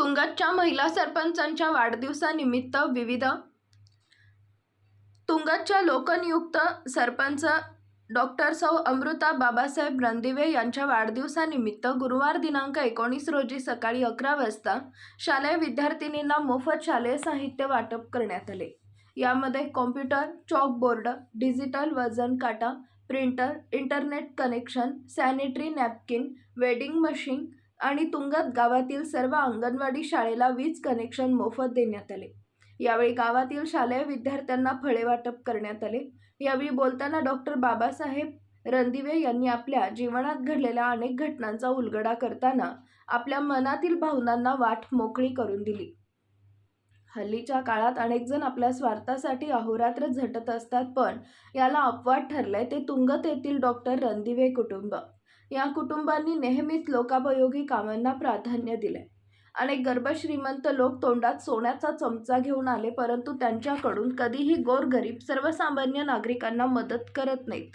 तुंगतच्या महिला सरपंचांच्या वाढदिवसानिमित्त विविध तुंगतच्या लोकनियुक्त सरपंच डॉक्टर सौ अमृता बाबासाहेब रणदिवे यांच्या वाढदिवसानिमित्त गुरुवार दिनांक एकोणीस रोजी सकाळी अकरा वाजता शालेय विद्यार्थिनींना मोफत शालेय साहित्य वाटप करण्यात आले. यामध्ये कॉम्प्युटर चॉकबोर्ड डिजिटल वजन काटा printer internet connection sanitary napkin vending machine आणि तुंगत गावातील सर्व अंगणवाडी शाळेला वीज कनेक्शन मोफत देण्यात आले. यावेळी गावातील शालेय विद्यार्थ्यांना फळे वाटप करण्यात आले. यावेळी बोलताना डॉक्टर बाबासाहेब रणदिवे यांनी आपल्या जीवनात घडलेल्या अनेक घटनांचा उलगडा करताना आपल्या मनातील भावनांना वाट मोकळी करून दिली. हल्लीच्या काळात अनेक जण आपल्या स्वार्थासाठी अहोरात्र झटत असतात पण याला अपवाद ठरलंय ते तुंगत येथील डॉक्टर रणदिवे कुटुंब. या कुटुंबांनी नेहमीच लोकापयोगी कामांना प्राधान्य दिले. अनेक गर्भश्रीमंत लोक तोंडात सोन्याचा चमचा घेऊन आले परंतु त्यांच्याकडून कधीही गोरगरीब सर्वसामान्य नागरिकांना मदत करत नाहीत.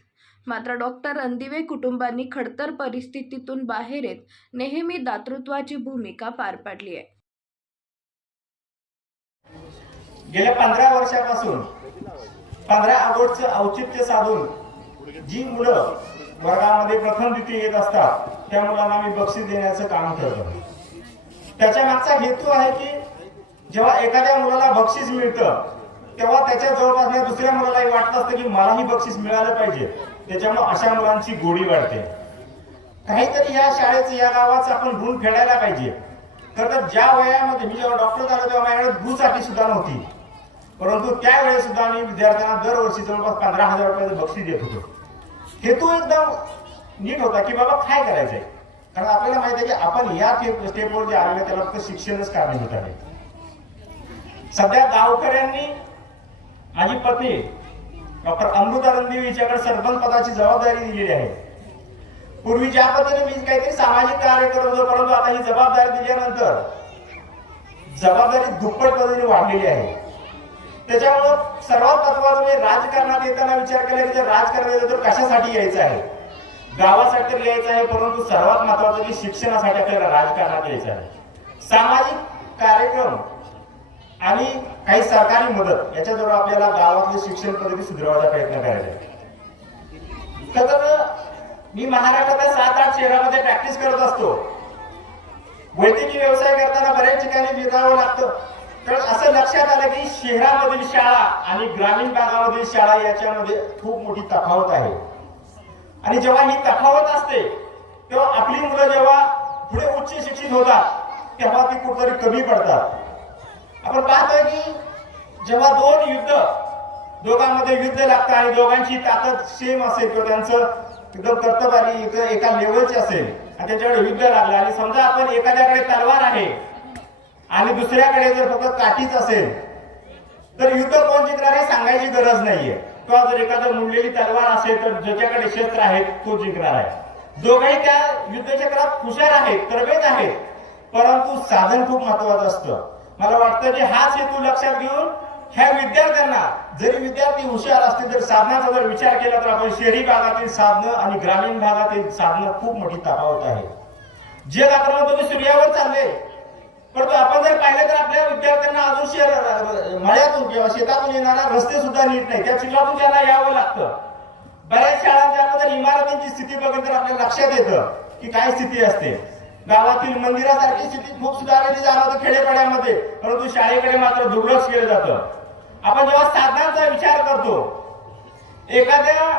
मात्र डॉक्टर रणदिवे कुटुंबांनी खडतर परिस्थितीतून बाहेर येत नेहमी दातृत्वाची भूमिका पार पाडली आहे. गेल्या पंधरा वर्षापासून पंधरा ऑगस्टचं औचित्य साधून जी मुलं वर्गामध्ये प्रथम द्वितीय येत असतात त्या मुलांना मी बक्षीस देण्याचं काम करतो. त्याच्या मागचा हेतू आहे की जेव्हा एखाद्या मुलाला बक्षीस मिळतं तेव्हा त्याच्या जवळपासल्या दुसऱ्या मुलालाही वाटत असतं की मलाही बक्षीस मिळालं पाहिजे. त्याच्यामुळे अशा मुलांची गोडी वाढते. काहीतरी या शाळेचं या गावाचं आपण गुण फेडायला पाहिजे. तर तर ज्या वयामध्ये मी जेव्हा डॉक्टर झालो तेव्हा माझ्याकडे गुसाठी सुद्धा नव्हती. परंतु त्यावेळेस सुद्धा मी विद्यार्थ्यांना दरवर्षी जवळपास पंधरा हजार रुपयाचं बक्षीस देत होतो. हेतू एकदम नीट होता की बाबा काय करायचंय? कारण आपल्याला माहिती आहे की आपण या स्टेपवर जे आलेलं त्याला फक्त शिक्षणच कारणीभूत आहे. सध्या गावकऱ्यांनी माझी पत्नी डॉक्टर अमृता रणदेवी हिच्याकडे सरपंच पदाची जबाबदारी दिलेली आहे. पूर्वी ज्या पद्धतीने मी काहीतरी सामाजिक कार्य करत होतो परंतु आता ही जबाबदारी दिल्यानंतर जबाबदारी दुप्पट पद्धतीने वाढलेली आहे. त्याच्यामुळं सर्वात महत्वाचं म्हणजे राजकारणात येताना विचार केला की राजकारण येतं तर कशासाठी यायचं आहे? गावासाठी तर यायचं आहे परंतु सर्वात महत्वाचं की शिक्षणासाठी आपल्याला राजकारणात यायचं आहे. सामाजिक कार्यक्रम आणि काही सरकारी मदत याच्याजवळ आपल्याला गावातली शिक्षण पद्धती सुधारवायचा प्रयत्न करायचा आहे. तर मी महाराष्ट्रातल्या सात आठ शहरामध्ये प्रॅक्टिस करत असतो. वैद्यकीय व्यवसाय करताना बऱ्याच ठिकाणी फिरावं लागतं. तर असं लक्षात आलं की शहरामधील शाळा आणि ग्रामीण भागामधील शाळा याच्यामध्ये खूप मोठी तफावत आहे. आणि जेव्हा ही तफावत असते तेव्हा आपली मुलं जेव्हा पुढे उच्च शिक्षित होतात तेव्हा ती कुठेतरी कमी पडतात. आपण पाहतोय की जेव्हा दोन युद्ध दोघांमध्ये युद्ध लागतं आणि दोघांची ताकद सेम असेल किंवा त्यांचं एकदम कर्तबारी एका लेवलची असेल आणि त्याच्याकडे युद्ध लागलं. आणि समजा आपण एखाद्याकडे तलवार आहे आणि दुसऱ्याकडे जर फक्त काठीच असेल तर युद्ध कोण जिंकणार हे सांगायची गरज नाहीये. किंवा जर एखादं मुडलेली तलवार असेल तर ज्याच्याकडे शस्त्र आहेत तो जिंकणार आहे. दोघंही त्या युद्धचक्रात हुशार आहेत तरबेज आहेत परंतु साधन खूप महत्वाचं असतं. मला वाटतं की हाच हेतू लक्षात घेऊन ह्या विद्यार्थ्यांना जरी विद्यार्थी हुशार असतील तर साधनाचा जर विचार केला तर आपण शहरी भागातील साधनं आणि ग्रामीण भागातील साधनं खूप मोठी तफावत आहे. जे आक्रमण तुम्ही सूर्यावर चालले. परंतु आपण जर पाहिलं तर आपल्या विद्यार्थ्यांना अजून शहर मळ्यातून किंवा शेतातून येणारा रस्ते सुद्धा नीट नाही. त्या चिखलातून त्यांना यावं लागतं. बऱ्याच शाळांच्या आपण जर इमारतींची स्थिती बघितली तर आपल्याला लक्षात येतं की काय स्थिती असते. गावातील मंदिरासारखी स्थिती खूप सुधारलेली जाणवते खेडेपाड्यामध्ये परंतु शाळेकडे मात्र दुर्लक्ष केलं जातं. आपण जेव्हा साधनांचा विचार करतो एखाद्या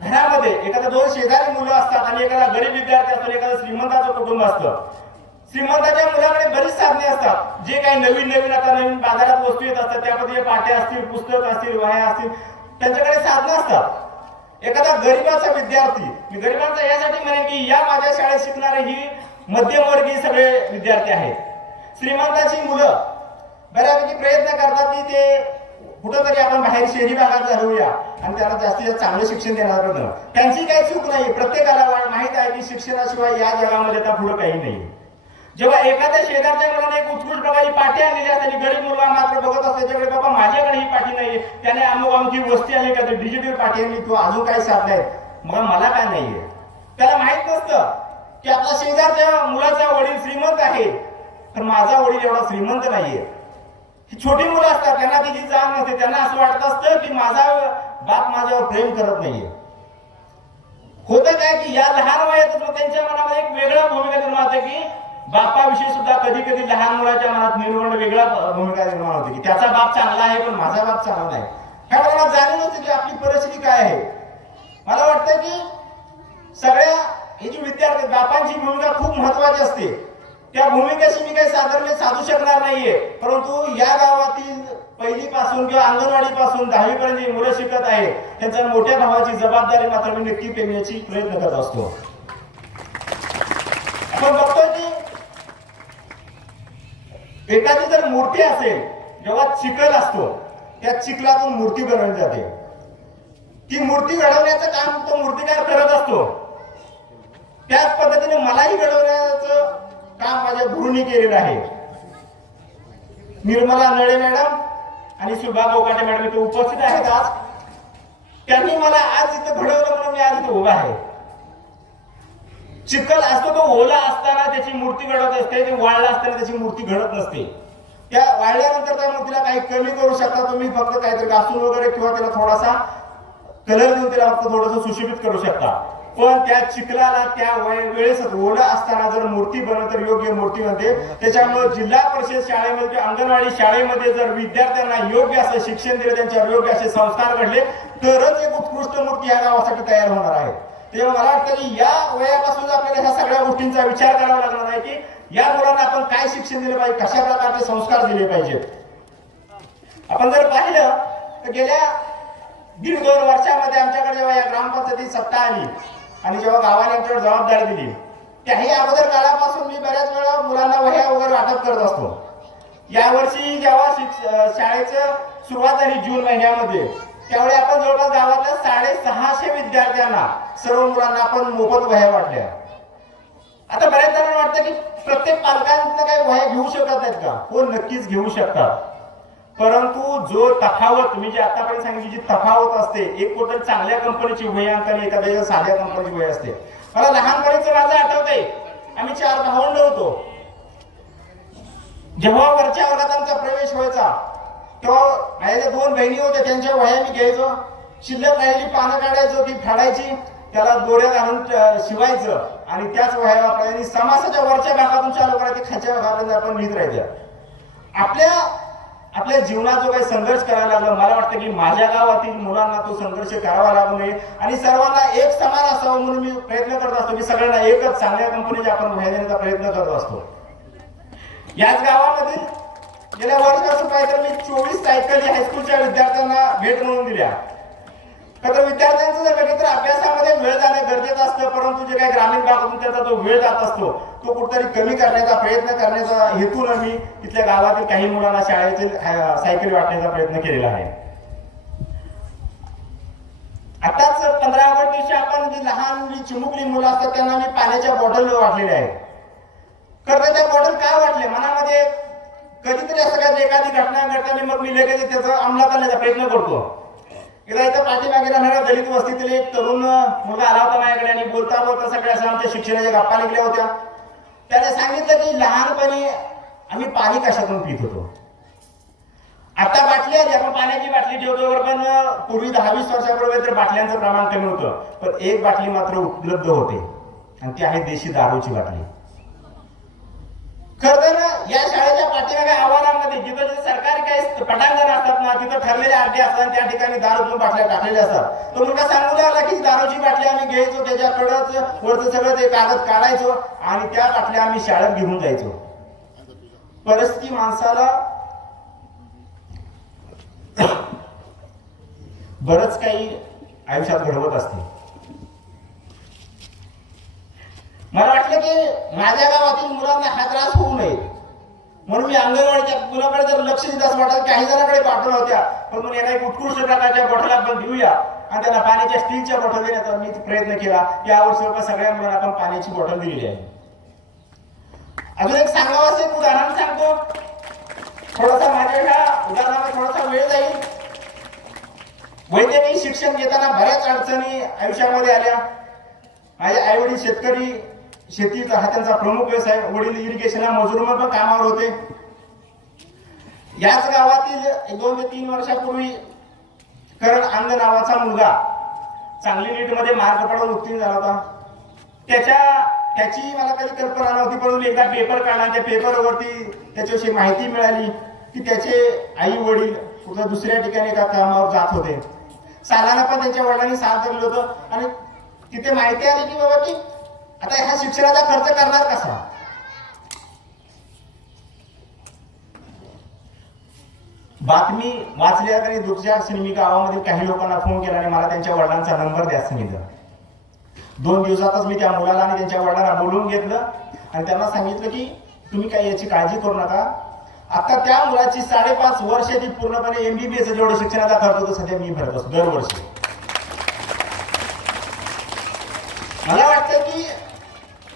घरामध्ये एखाद्या दोन शेजारी मुलं असतात आणि एखादा गरीब विद्यार्थी असतो एखादं श्रीमंताचं कुटुंब असतं श्रीमंताच्या मुलाकडे बरीच साधने असतात. जे काही नवीन नवीन आता नवीन बाजारात वस्तू येत असतात त्यामध्ये पाट्या असतील पुस्तक असतील वह्या असतील त्यांच्याकडे साधनं असतात. एखादा गरीबाचा विद्यार्थी मी गरिबांचा यासाठी म्हणेन की या माझ्या शाळेत शिकणारे ही मध्यमवर्गीय सगळे विद्यार्थी आहेत. श्रीमंताची मुलं बऱ्यापैकी प्रयत्न करतात की ते कुठंतरी आपण बाहेर शहरी भागात घालवूया आणि त्यांना जास्तीत जास्त चांगलं शिक्षण देणार प्रयत्न त्यांची काही चूक नाही. प्रत्येकाला माहीत आहे की शिक्षणाशिवाय या जगामध्ये आता पुढं काही नाही. जेव्हा एखाद्या शेजारच्या मुलाने एक उत्कृष्ट प्रकारची पाठी आणलेली असते आणि गरीब मुलगा मात्र बघत असतो त्याच्याकडे बाबा माझ्याकडे ही पाठी नाही त्याने अमुक आमची वस्ती आली का डिजिटल पाठी आणली तू अजून काय साधन मग मला काय नाहीये? त्याला माहीत नसतं की आपला शेजारच्या मुलाचा वडील श्रीमंत आहे पण माझा वडील एवढा श्रीमंत नाहीये. ही छोटी मुलं असतात त्यांना तिची जाण नसते त्यांना असं वाटत असतं की माझा बाप माझ्यावर प्रेम करत नाहीये. होतं काय की या लहान वयातच मग त्यांच्या मनामध्ये एक वेगळा भूमिका निर्माण होते की बापाविषयी सुद्धा कधी कधी लहान मुलाच्या मनात निर्माण वेगळा भूमिका निर्माण होते की त्याचा बाप चांगला आहे पण माझा बाप चांगला नाही. ह्या मला जाणीव होते की आपली परिस्थिती काय आहे. मला वाटतं की सगळ्या हे जे विद्यार्थी बापांची भूमिका खूप महत्वाची असते. त्या भूमिकेशी मी काही साधारण साधू शकणार नाहीये. परंतु या गावातील पहिलीपासून किंवा अंगणवाडीपासून दहावीपर्यंत जी मुलं शिकत आहेत त्यांच्या मोठ्या भावाची जबाबदारी मात्र मी नक्की पेलण्याची प्रयत्न करत असतो आपण बघतो की एखादी जर मूर्ती असेल जेव्हा चिखल असतो त्या चिखलातून मूर्ती बनवली जाते. ती मूर्ती घडवण्याचं काम तो मूर्तीकार करत असतो. त्याच पद्धतीने मलाही घडवण्याचं काम माझ्या गुरुनी केलेलं आहे. निर्मला नळे मॅडम आणि सुभा बोकाटे मॅडम इथे उपस्थित आहेत आज. त्यांनी मला आज इथं घडवलं म्हणून मी आज इथे उभा आहे. चिखल असतो तो ओला असताना त्याची मूर्ती घडत असते ते वाळला असताना त्याची मूर्ती घडत नसते. त्या वाळल्यानंतर त्या मूर्तीला काही कमी करू शकता तुम्ही फक्त काहीतरी घासून वगैरे किंवा त्याला थोडासा कलर देऊन त्याला फक्त थोडस सुशोभित करू शकता. पण त्या चिखलाला त्या वय- वेळेस ओला असताना जर मूर्ती बनवली तर योग्य मूर्ती बनते. त्याच्यामुळे जिल्हा परिषद शाळेमध्ये किंवा अंगणवाडी शाळेमध्ये जर विद्यार्थ्यांना योग्य असं शिक्षण दिलं त्यांच्यावर योग्य असे संस्कार घडले तरच एक उत्कृष्ट मूर्ती या गावासाठी तयार होणार आहे. तेव्हा मला वाटतं की या वयापासून आपल्याला ह्या सगळ्या गोष्टींचा विचार करावा लागणार आहे की या मुलांना आपण काय शिक्षण दिलं पाहिजे कशा प्रकारचे संस्कार दिले पाहिजेत आपण जर पाहिलं तर गेल्या दीड दोन वर्षामध्ये आमच्याकडे जेव्हा या ग्रामपंचायतीत सत्ता आली आणि जेव्हा गावाने आमच्याकडे जबाबदारी दिली त्याही अगोदर काळापासून मी बऱ्याच वेळा मुलांना वह्या वगैरे वाटप करत असतो. यावर्षी जेव्हा शिक्ष शाळेचं सुरुवात झाली जून महिन्यामध्ये त्यावेळी आपण जवळपास गावातल्या साडेसहाशे विद्यार्थ्यांना सर्व मुलांना आपण मोफत वह्या वाटल्या. आता बऱ्याच जणांना वाटतं की प्रत्येक पालकांना काही वह्या घेऊ शकत नाहीत का? हो नक्कीच घेऊ शकतात. परंतु जो तफावत मी जी आतापर्यंत सांगितली जी तफावत असते एक कुठं चांगल्या कंपनीची वही आणि एखाद्या साध्या कंपनीची वही असते. मला लहानपणीचं माझं आठवतंय आम्ही चार भावंड होतो. जेव्हा वरच्या वर्गात आमचा प्रवेश व्हायचा तेव्हा माझ्या दोन बहिणी होत्या त्यांच्या वह्या मी घ्यायचो. शिल्लक राहिली पानं काढायचं ती फाडायची त्याला दोऱ्या घालून शिवायचं. आणि त्याच वह्या वापरायच्या आणि समासाच्या वरच्या भागातून चालू करायचं खालच्या भागापर्यंत आपण लिहित राहायचं आपल्या आपल्या जीवनात जो काही संघर्ष करायला लागला मला वाटतं की माझ्या गावातील मुलांना तो संघर्ष करावा लागू नये. आणि सर्वांना एक समान असावं म्हणून मी प्रयत्न करत असतो की सगळ्यांना एकच चांगल्या कंपनीचे आपण वह्या देण्याचा प्रयत्न करत असतो. याच गावामधील गेल्या वर्षापासून तर मी चोवीस सायकली हायस्कूलच्या विद्यार्थ्यांना भेट म्हणून दिल्या. तर विद्यार्थ्यांचं जर बघितलं अभ्यासामध्ये वेळ जाणं गरजेचं असतं परंतु जे काही ग्रामीण भागातून त्याचा जो वेळ जात असतो तो कुठतरी कमी करण्याचा प्रयत्न करण्याचा हेतून मी तिथल्या गावातील काही मुलांना शाळेतील सायकल वाटण्याचा प्रयत्न केलेला आहे. आताच पंधरा ऑगस्ट दिवशी आपण जी लहान जी चिमुकली मुलं असतात त्यांना मी पाण्याच्या बॉटल वाटलेल्या आहेत. खरं त्या बॉटल काय वाटले? मनामध्ये कधीतरी असं काय एखादी घटना घडताना मग मी लगेच त्याचा अंमलात आणण्याचा प्रयत्न करतो. एकदा इथं पाठीमागे राहणाऱ्या दलित वस्तीतील एक तरुण मुलगा आला होता माझ्याकडे आणि बोलता बोलता सगळ्या असं आमच्या शिक्षणाच्या गप्पा निघल्या होत्या. त्याने सांगितलं की लहानपणी आम्ही पाणी कशातून पित होतो? आता बाटली आली आपण पाण्याची बाटली ठेवतो वर पण पूर्वी दहा वीस वर्षापूर्वी तर बाटल्यांचं प्रमाण कमी होतं. पण एक बाटली मात्र उपलब्ध होते. आणि ती आहे देशी दारूची बाटली. खर तर या शाळेच्या पाठीमागे आव्हानामध्ये जिथं जिथं सरकारी काही पटांगण असतात ना तिथं ठरलेले अड्डे असतात त्या ठिकाणी दारू दोन बाटल्या टाकलेल्या असतात. तो मुलगा सांगू लागला की दारूची बाटली आम्ही घ्यायचो त्याच्याकडंच वरचं सगळं ते कागद काढायचो आणि त्या बाटल्या आम्ही शाळेत घेऊन जायचो. परिस्थिती माणसाला बरंच काही आयुष्यात घडवत असते. मला वाटलं की माझ्या गावातील मुलांना हा त्रास होऊ नये. म्हणून मी अंगणवाडीच्या मुलाकडे जर लक्ष दिलं असं वाटत काही जणांकडे पाठवल्या होत्या. पण मग यांना एक उत्कृष्ट प्रकारच्या बॉटल आपण घेऊया. आणि त्यांना पाण्याच्या स्टीलच्या बॉटल देण्याचा मी प्रयत्न केला. या जवळपास सगळ्या मुलांना आपण पाण्याची बॉटल दिलेली आहे. अजून एक सांगावं असं एक उदाहरण सांगतो. थोडासा माझ्या ह्या उदाहरणामध्ये थोडासा वेळ जाईल. वैद्यकीय शिक्षण घेताना बऱ्याच अडचणी आयुष्यामध्ये आल्या. माझे आईवडील शेतकरी शेतीचा हा त्यांचा प्रमुख व्यवसाय वडील इरिगेशनला मजूर म्हणून पण कामावर होते. याच गावातील दोन ते तीन वर्षापूर्वी करण आनंद नावाचा मुलगा चांगली नीटमध्ये मार्क पडून उत्तीर्ण झाला होता. त्याच्या त्याची मला कधी कल्पना नव्हती परंतु एकदा पेपर काढला त्या पेपरवरती त्याच्याविषयी माहिती मिळाली की त्याचे आई वडील कुठं दुसऱ्या ठिकाणी एका कामावर जात होते. सालाना पण त्यांच्या वडिलांनी साथ धरलं होतं. आणि तिथे माहिती आली की बाबा की आता ह्या शिक्षणाचा खर्च करणार कसा? बातमी वाचल्या तरी दुसऱ्या सिनेमी मी गावामधील काही लोकांना फोन केला आणि मला त्यांच्या वडिलांचा नंबर द्या सांगितलं दोन दिवसातच मी त्या मुलाला आणि त्यांच्या वडिलांना बोलवून घेतलं आणि त्यांना सांगितलं की तुम्ही काही याची काळजी करू नका. आता त्या मुलाची साडेपाच वर्षाची पूर्णपणे एमबीबीएस जेवढं शिक्षणाचा खर्च होतो सध्या मी भरत असतो दरवर्षी. मला वाटतं की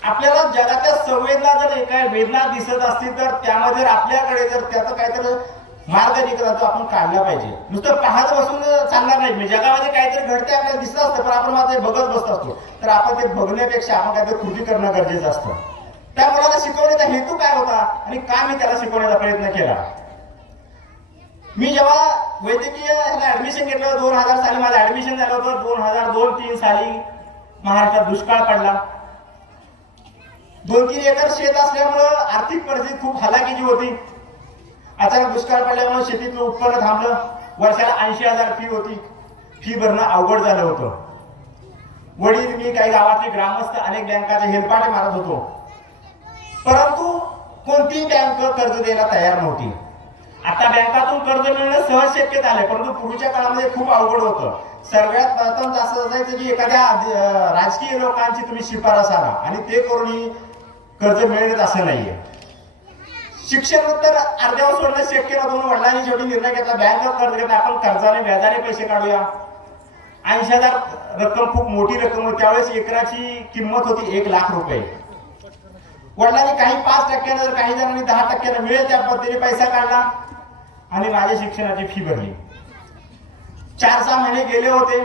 आपल्याला जगाच्या संवेदना जर एका वेदना दिसत असतील तर त्यामध्ये जर आपल्याकडे जर त्याचं काहीतरी मार्ग निघाला तो आपण काढला पाहिजे. नुसतं पाहत बसून चालणार नाही. म्हणजे जगामध्ये काहीतरी घडते आपल्याला दिसत असतं पण आपण मात्र बघत बसत असतो. तर आपण ते बघण्यापेक्षा आपण काहीतरी कृती करणं गरजेचं असतं. त्या मुलाला शिकवण्याचा हेतू काय होता आणि का मी त्याला शिकवण्याचा प्रयत्न केला? मी जेव्हा वैद्यकीय ऍडमिशन घेतलं दोन हजार साली माझं ऍडमिशन झालं होतं. दोन हजार दोन तीन साली महाराष्ट्रात दुष्काळ पडला. दोन तीन एकर शेत असल्यामुळं आर्थिक परिस्थिती खूप हलाखीची होती. अचानक दुष्काळ पडल्यामुळे शेतीतलं उत्पन्न थांबलं. वर्षाला ऐंशी हजार फी होती. फी भरणं अवघड झालं होतं. वडील मी काही गावातले ग्रामस्थ अनेक बँकाचे हेलपाटे मारत होतो. परंतु कोणतीही बँक कर्ज द्यायला तयार नव्हती. आता बँकातून कर्ज मिळणं सहज शक्य झालंय परंतु पूर्वीच्या काळामध्ये खूप अवघड होतं. सगळ्यात प्रथम असं असायचं की एखाद्या राजकीय लोकांची तुम्ही शिफारस आणा आणि ते करून कर्ज मिळेल असं नाहीये. शिक्षण तर अर्ध्यावर सोडणं शक्य नव्हतं म्हणून वडिलांनी शेवटी निर्णय घेतला बँक कर्ज घेतला आपण कर्जाने व्याजाने पैसे काढूया. ऐंशी हजार रक्कम खूप मोठी रक्कम होती त्यावेळेस एकराची किंमत होती एक लाख रुपये. वडिलांनी काही पाच टक्क्यानं जर काही जणांनी दहा टक्क्यानं मिळेल त्या पद्धतीने पैसा काढला आणि माझ्या शिक्षणाची फी भरली. चार सहा महिने गेले होते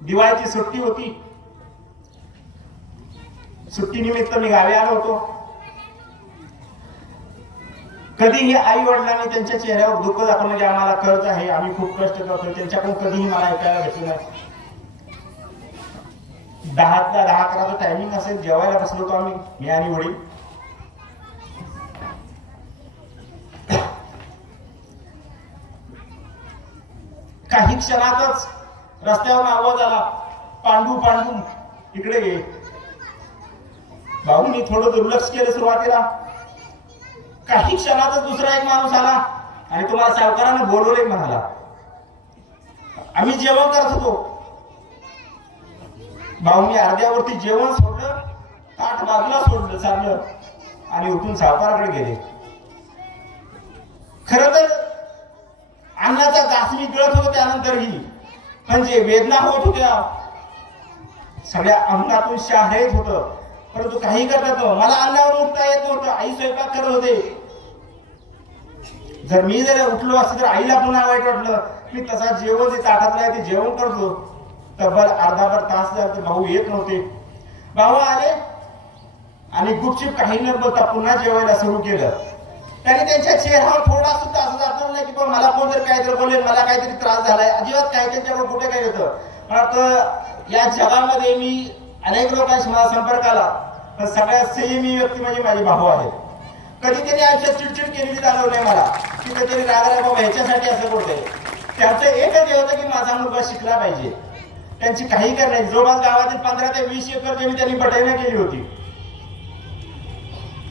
दिवाळीची सुट्टी होती. सुट्टीनिमित्त मी गावी आलो होतो. कधीही आई वडिलांनी त्यांच्या चेहऱ्यावर दुःख दाखवलं की आम्हाला कर्ज आहे आम्ही खूप कष्ट करतो त्यांच्याकडून कधीही मला ऐकायला भेटलं नाही. दहातला दहा अकराचं टायमिंग असेल जेवायला बसलो होतो आम्ही मी आणि वडील. काही क्षणातच रस्त्यावर आवाज आला पांडू पांडू इकडे ये. भाऊ मी थोडं दुर्लक्ष केलं सुरुवातीला. काही क्षणातच दुसरा एक माणूस आला आणि तुम्हाला सावकारानं बोलवले म्हणाला. आम्ही जेवण करत होतो. भाऊ मी अर्ध्यावरती जेवण सोडलं ताट बाजूला सोडलं चाललं आणि उठून सावकाराकडे गेले. खर तर अन्नाचा घास मी गळत होतो त्यानंतरही म्हणजे वेदना होत होत्या सगळ्या अंगातून शाह होतं. परंतु काही करता तो. मला अन्नावर उठता येत नव्हतं. आई स्वयंपाक करत होते. जर मी जर उठलो असं तर आईला पुन्हा वाईट वाटलं. मी तसा जेवण जे ताटात आहे ते जेवण करतो तब्बल अर्धाभर तास झाला तर भाऊ येत नव्हते. भाऊ आले आणि गुपचूप काही न बोलता पुन्हा जेवायला सुरू केलं. त्याने त्यांच्या चेहऱ्यावर थोडा सुद्धा असं जाणवलं नाही की बा मला कोण जर काहीतरी बोलले मला काहीतरी त्रास झालाय. अजिबात काही त्यांच्याकडे कुठे काही होतं मला वाटतं या जगामध्ये मी अनेक लोकांशी मला संपर्क आला पण सगळ्यात संयमी व्यक्ती म्हणजे माझे भाऊ आहेत कधी त्यांनी आयुष्यात चिडचिड केलेली जाणवली मला. की कधीतरी रागाला बाबा ह्याच्यासाठी असं करतोय त्यांचं एकच हे होतं की माझा मुलगा शिकला पाहिजे. त्यांची काही करण्याची जवळपास गावातील पंधरा ते वीस एकर जमीन त्यांनी बटाईना केली होती.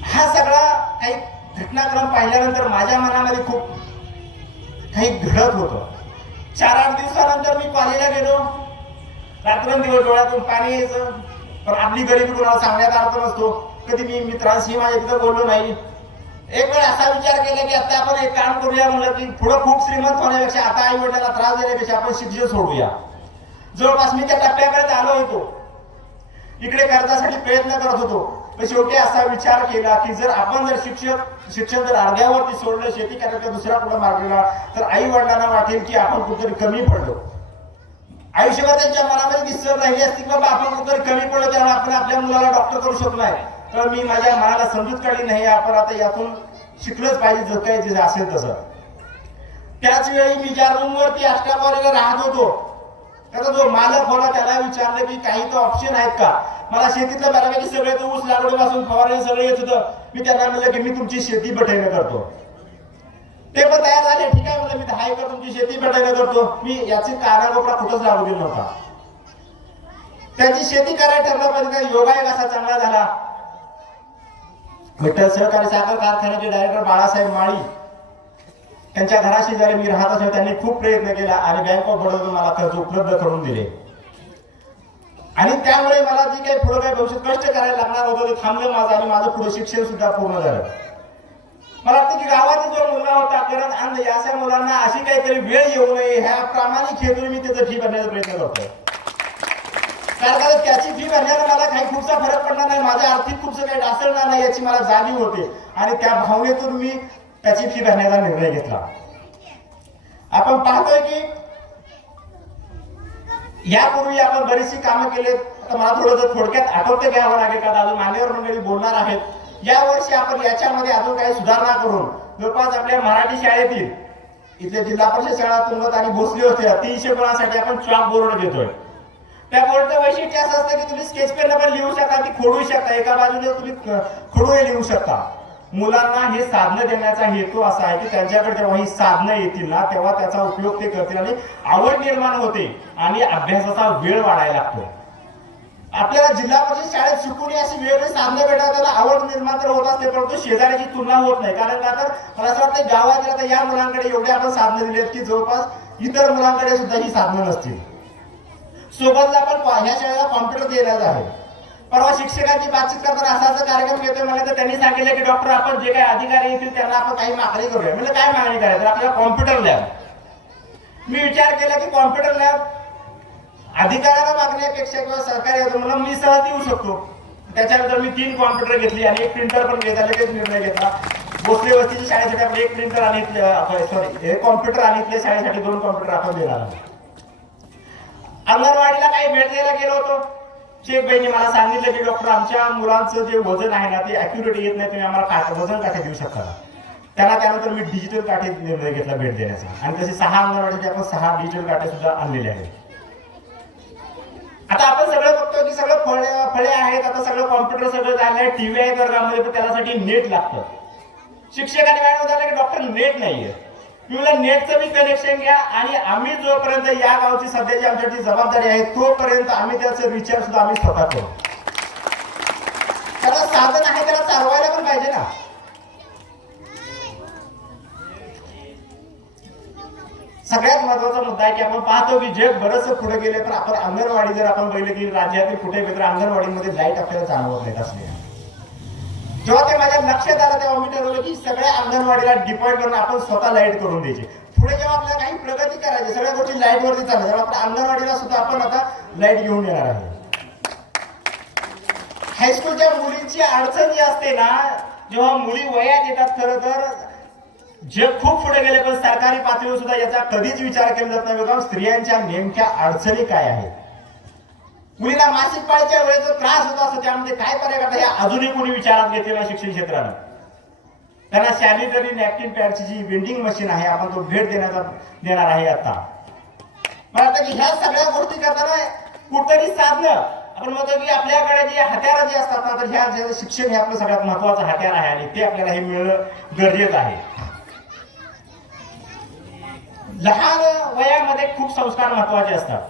हा सगळा काही घटनाक्रम पाहिल्यानंतर माझ्या मनामध्ये खूप काही घडत होतं. चार आठ दिवसानंतर मी पाहिला गेलो. रात्रंदिवस डोळ्यातून पाणी यायचं. पण आपली गरिबी कोणाला सांगण्यात अर्थ नसतो. कधी मी मित्रांशी माझ्या तिथं बोललो नाही. एक वेळ असा विचार केला की आता आपण एक काम करूया म्हणलं की पुढं खूप श्रीमंत होण्यापेक्षा आता आई वडिलांना त्रास देण्यापेक्षा आपण शिक्षण सोडूया. जवळपास मी त्या टप्प्यापर्यंत आलो होतो. इकडे कर्जासाठी प्रयत्न करत होतो. पण शेवटी असा विचार केला की जर आपण जर शिक्षक शिक्षण जर अर्ध्यावरती सोडलं शेती करायचा दुसरा कुठं मार्गला तर आई वडिलांना वाटेल की आपण कुठेतरी कमी पडलो. आयुष्यभर त्यांच्या मनामध्ये ती सर राहिली असती बाबा आपण कुठेतरी कमी पडलो त्यामुळे आपण आपल्या मुलाला डॉक्टर करू शकलो नाही. तर मी माझ्या मनाला समजूत काढली नाही आपण आता यातून शिकलंच पाहिजे जर काही जे असेल तसं. त्याच वेळी मी ज्या रूमवरती अष्टापावरीला राहत होतो त्याचा जो मालक होता त्याला विचारलं की काही तर ऑप्शन आहेत का? मला शेतीतलं बऱ्यापैकी सगळे ऊस लागवडीपासून फवारणी सगळं येत होतं. मी त्यांना म्हणलं की मी तुमची शेती बटाईनं करतो. ते पण तयार झाले ठीक आहे म्हणलं मी दहा एकर तुमची शेती बटाईनं करतो. मी याची कानाकोपरा कुठंच लागू दिला नव्हता त्यांची शेती करायला ठरलं पाहिजे त्या योगायोग असा चांगला झाला. विठ्ठल सहकारी साखर कारखान्याचे डायरेक्टर बाळासाहेब माळी त्यांच्या घराशेजारी मी राहत असेल त्यांनी खूप प्रयत्न केला आणि बँक ऑफ बडोदा मला कर्ज उपलब्ध करून दिले. आणि त्यामुळे मला जी काही पुढे काही भविष्यात कष्ट करायला लागणार होतं ते थांबलं माझं आणि माझं पुढे शिक्षण सुद्धा पूर्ण झालं. मला वाटतं की गावाचा जो मुलगा होता करत अंध अशा मुलांना अशी काहीतरी वेळ येऊ नये ह्या प्रामाणिक हेतून मी त्याचं फी भरण्याचा प्रयत्न करतोय. कारण त्याची फी भरण्याला मला काही खूपसा फरक पडणार नाही माझ्या आर्थिक खूपसं काही डासळणार नाही याची मला जाणीव होते. आणि त्या भावनेतून मी त्याची फी भरण्याचा निर्णय घेतला. आपण पाहतोय की यापूर्वी आपण बरीचशी कामं केलेत. आता मला थोडं थोडक्यात आठवते घ्यावं लागेल का दादा मान्यवर मंडळी बोलणार आहेत. या वर्षी आपण याच्यामध्ये अजून काही सुधारणा करून जवळपास आपल्या मराठी शाळेतील इथले जिल्हा परिषद शाळा तुंगत आणि भोसले होते तीनशे मुलांसाठी आपण चॉक बोर्ड देतोय त्या बोर्डचं वैशिष्ट्य असं असतं की तुम्ही स्केच पेन पण लिहू शकता ती खोडू शकता. एका बाजूने तुम्ही खोडू लिहू शकता. मुलांना हे साधनं देण्याचा हेतू असा आहे की त्यांच्याकडे जेव्हा ही साधनं येतील ना तेव्हा त्याचा उपयोग ते करतील आणि आवड निर्माण होते आणि अभ्यासाचा वेळ वाढायला लागतो. आपल्याला जिल्हा परिषद शाळेत शिकून अशी वेगळी साधने भेटतात त्याला आवड निर्माण तर होत असते परंतु शेजाऱ्याची तुलना होत नाही. कारण का तर मला असं वाटतं गावातील आता या मुलांकडे एवढे आपण साधनं दिली आहेत की जवळपास इतर मुलांकडे सुद्धा ही साधनं नसतील. सोबत आपण ह्या शाळेला कॉम्प्युटर देण्यात आहे. परवा शिक्षकांची बातचीत करताना असा असा कार्यक्रम घेतोय मला तर त्यांनी सांगितलं की डॉक्टर आपण जे काही अधिकारी येतील त्यांना आपण काही मागणी करूया. म्हणजे काय मागणी करायची? तर आपल्याला कॉम्प्युटर लॅब मी विचार केला की कॉम्प्युटर लॅब अधिकाराला मागण्यापेक्षा किंवा सरकारी म्हणून मी सहज देऊ शकतो. त्याच्यानंतर मी तीन कॉम्प्युटर घेतली आणि एक प्रिंटर पण घेतला लगेच निर्णय घेतला. भोसले वस्तीच्या शाळेसाठी आपण एक प्रिंटर आणि सॉरी एक कॉम्प्युटर आणि इथल्या शाळेसाठी दोन कॉम्प्युटर आपण देणार अंगणवाडीला काही भेट द्यायला गेलो होतो. शेख मला सांगितलं की डॉक्टर आमच्या मुलांचं जे वजन आहे ना ते अॅक्युरेट येत नाही तुम्ही आम्हाला वजन काठे देऊ शकता. त्याला त्यांना त्यानंतर मी डिजिटल काठे निर्णय घेतला भेट देण्याचा. आणि तसे सहा अंगणवाडीचे आपण सहा डिजिटल काठे सुद्धा आणलेले आहेत. आता आपण सगळं बघतो की सगळं फळे फळे आहेत आता सगळं कॉम्प्युटर सगळं झालंय टीव्ही आहे वर्गामध्ये पण त्यासाठी नेट लागतं. शिक्षकांनी मॅडम झालं की डॉक्टर नेट नाहीये. मी नेटचं बी कनेक्शन घ्या आणि आम्ही जोपर्यंत या गावची सध्याची आमच्याची जबाबदारी आहे तोपर्यंत आम्ही त्याचं रिचार्ज सुद्धा आम्ही स्वतः करू. त्याला साधन आहे त्याला चालवायला पण पाहिजे ना. सगळ्यात महत्त्वाचा मुद्दा आहे की आपण पाहतो की जग बरंच पुढे गेले तर आपण अंगणवाडी जर आपण बघितलं की राज्यातील कुठे तर अंगणवाडीमध्ये लाइट आपल्याला जाणवत नाहीत असले जेव्हा ते माझ्या लक्षात आलं तेव्हा मी ठरवलं की सगळ्या अंगणवाडीला डिपॉइंट करून आपण स्वतः लाइट करून द्यायचे. पुढे जेव्हा आपल्याला काही प्रगती करायची सगळ्या गोष्टी लाइट वरती चालल्या तेव्हा आपल्या अंगणवाडीला सुद्धा आपण आता लाइट घेऊन येणार आहे हायस्कूलच्या मुलींची अडचण जी असते ना जेव्हा मुली वयात येतात खरं तर जे खूप पुढे गेले पण सरकारी पातळीवर सुद्धा याचा कधीच विचार केला जात नाही. स्त्रियांच्या नेमक्या अडचणी काय आहेत? मुलीला मासिक पाळीच्या वेळेचा त्रास होत असतो त्यामध्ये काय पर्याय करता? हे अजूनही कोणी विचारात घेतलेलं शिक्षण क्षेत्रानं? त्यांना सॅनिटरी नॅपकिन पॅडची जी वेंडिंग मशीन आहे आपण तो भेट देण्याचा देणार आहे आता. मला वाटतं की ह्या सगळ्या गोष्टी करताना कुठतरी साधनं. आपण म्हणतो की आपल्याकडे जे हत्यारं जे असतात ना तर ह्या शिक्षण हे आपलं सगळ्यात महत्वाचं हत्यार आहे आणि ते आपल्याला हे मिळणं गरजेचं आहे. लहान वयामध्ये खूप संस्कार महत्त्वाचे असतात.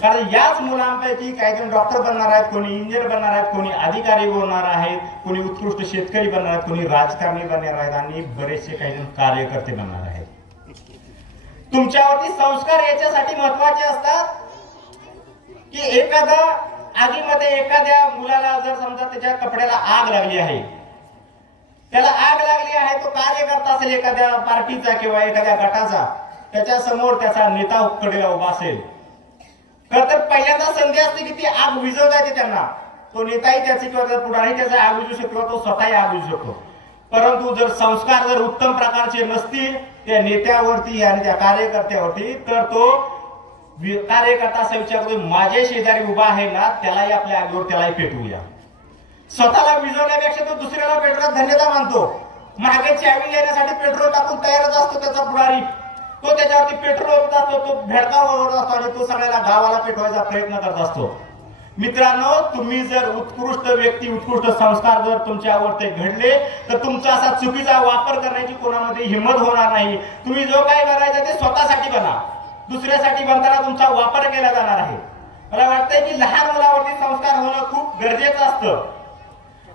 कारण याच मुलांपैकी काही जण डॉक्टर बनणार आहेत कोणी इंजिनियर बनणार आहेत कोणी अधिकारी बनणार आहेत कोणी उत्कृष्ट शेतकरी बनणार आहेत कोणी राजकारणी बनणार आहेत आणि बरेचसे काही जण कार्यकर्ते बनणार आहेत. तुमच्यावरती संस्कार याच्यासाठी महत्त्वाचे असतात की एखादा आगीमध्ये एखाद्या मुलाला जर समजा त्याच्या कपड्याला आग लागली आहे त्याला आग लागली आहे तो कार्यकर्ता असेल एखाद्या पार्टीचा किंवा एखाद्या गटाचा. त्याच्यासमोर त्याचा नेता कडेला उभा असेल. खर तर पहिल्यांदा संधी असते की ती आग विजवता येते त्यांना. तो नेताही त्याची किंवा त्या पुढारी त्याचा आग विजू शकतो तो स्वतःही आग विजू शकतो. परंतु जर संस्कार जर उत्तम प्रकारचे नसतील त्या नेत्यावरती आणि त्या कार्यकर्त्यावरती तर तो कार्यकर्ता असा विचार करतो माझे शेजारी उभा आहे ना त्यालाही आपल्या आगीवर त्यालाही पेटवूया. स्वतःला विजवण्यापेक्षा तो दुसऱ्याला पेट्रोल धन्यता मानतो. मागे चावी येण्यासाठी पेट्रोल टाकून तयारच असतो त्याचा पुढारी. तो त्याच्यावरती पेट्रोल जातो असतो तो भेडका ओढत असतो आणि तो सगळ्याला गावाला पेटवायचा प्रयत्न करत असतो. मित्रांनो तुम्ही जर उत्कृष्ट व्यक्ती उत्कृष्ट संस्कार जर तुमच्यावरती घडले तर तुमचा असा चुकीचा वापर करण्याची कोणामध्ये हिंमत होणार नाही. तुम्ही जो काय करायचा ते स्वतःसाठी बना. दुसऱ्यासाठी बनताना तुमचा वापर केला जाणार आहे. मला वाटतंय की लहान मुलावरती संस्कार होणं खूप गरजेचं असतं.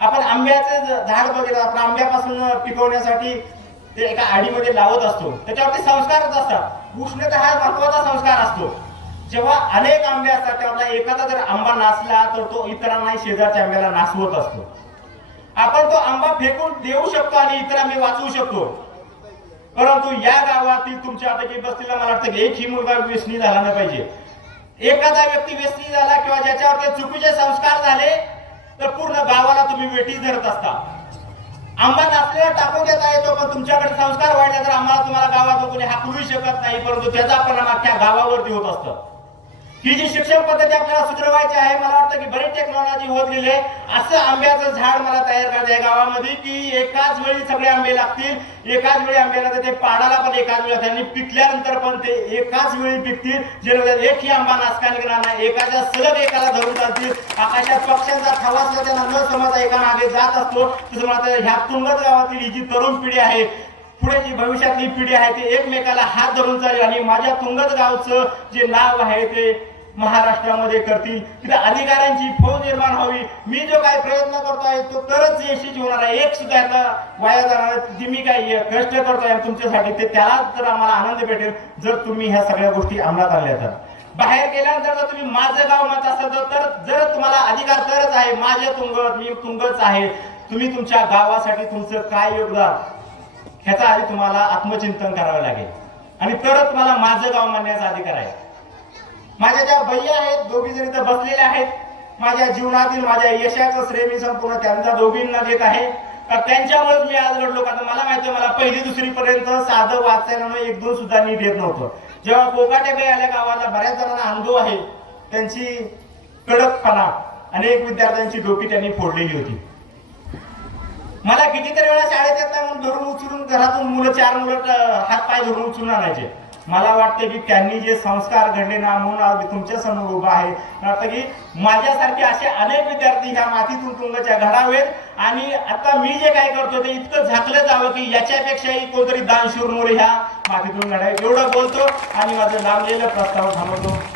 आपण आंब्याचं झाड बघितलं आपण आंब्यापासून पिकवण्यासाठी ते एका आडीमध्ये लावत असतो. त्याच्यावरती संस्कारच असतात. उष्णता हा महत्त्वाचा संस्कार असतो. जेव्हा अनेक आंबे असतात तेव्हा एखादा जर आंबा नाचला तर तो इतरांनाही शेजारच्या आंब्याला नाचवत असतो. आपण तो आंबा फेकून देऊ शकतो आणि इतर आम्ही वाचवू शकतो. परंतु या गावातील तुमच्यापैकी बसलेला मला वाटतं की एकही मुलगा व्यसनी झाला नाही पाहिजे. एखादा व्यक्ती व्यसनी झाला किंवा ज्याच्यावर चुकीचे संस्कार झाले तर पूर्ण गावाला तुम्ही वेटी धरत असता. आंबा नसलेला टाकून देता येतो पण तुमच्याकडे संस्कार वाढले तर आम्हाला तुम्हाला गावात कोणी हाकलू शकत नाही परंतु त्याचा परिणाम अख्ख्या गावावरती होत असतं. ही जी शिक्षण पद्धती आपल्याला सुधारवायची आहे मला वाटतं की बरीच टेक्नॉलॉजी होत गेली आहे. असं आंब्याचं झाड मला तयार करायचं आहे गावामध्ये की एकाच वेळी सगळे आंबे लागतील एकाच वेळी आंबे लागतात ते पाडाला पण एकाच वेळी लागतात आणि पिकल्यानंतर पण ते एकाच वेळी पिकतील जे एकही आंबा नासका निघणार नाही एकाच्या सलग एकाला धरून चालतील. आकाशात पक्ष्यांचा थवा सुद्धा त्यांना न समजा एका मागे जात असतो. तसं मला ह्या तुंगत गावातील ही जी तरुण पिढी आहे पुढे जी भविष्यातली पिढी आहे ते एकमेकाला हात धरून चालेल. आणि माझ्या तुंगत गावचं जे नाव आहे ते महाराष्ट्रामध्ये करतील. तिथे अधिकाऱ्यांची फौज निर्माण व्हावी. मी जो काय प्रयत्न करतोय तो तरच यशस्वी होणार आहे. एक सुद्धा यातला वाया जाणार आहे. जी मी काय कष्ट करतोय तुमच्यासाठी ते त्यालाच तर आम्हाला आनंद भेटेल जर तुम्ही ह्या सगळ्या गोष्टी अंमलात आणल्या तर. बाहेर गेल्यानंतर जर तुम्ही माझं गाव म्हणत असेल तर जर तुम्हाला अधिकार तरच आहे. माझे तुंगत मी तुंगच आहे. तुम्ही तुमच्या गावासाठी तुमचं काय योगदान? ह्याचा आधी तुम्हाला आत्मचिंतन करावं लागेल. आणि तरच तुम्हाला माझं गाव मानण्याचा अधिकार आहे. माझ्या ज्या भैया आहेत दोघी जण इथं बसलेल्या आहेत. माझ्या जीवनातील माझ्या यशाचं श्रेय मी संपूर्ण त्यांच्या दोघींना देत आहे. का त्यांच्यामुळेच मी आज घडलो का मला माहिती मला पहिली दुसरी पर्यंत साधं वाचायला एक दोन सुद्धा नीट येत नव्हतं. जेव्हा कोकाटेबाई आल्या गावाला बऱ्याच जणांना अनुभव आहे. त्यांची कडकपणा अनेक विद्यार्थ्यांची डोकी त्यांनी फोडलेली होती. मला कितीतरी वेळा शाळेत येत नाही म्हणून धरून उचलून घरातून मुलं चार मुलं हात पाय धरून उचलून आणायचे. मला वाटतं की त्यांनी जे संस्कार घडले ना म्हणून आज मी तुमच्यासमोर उभा आहे. वाटतं की माझ्यासारखे असे अनेक विद्यार्थी ह्या मातीतून तुंगाच्या घडावेत. आणि आता मी जे काय करतो ते इतकं झाकलं जावं की याच्यापेक्षाही कोणतरी दानशूर मोरे ह्या मातीतून घडावे एवढं बोलतो. आणि माझं लांबलेलं प्रस्ताव थांबवतो.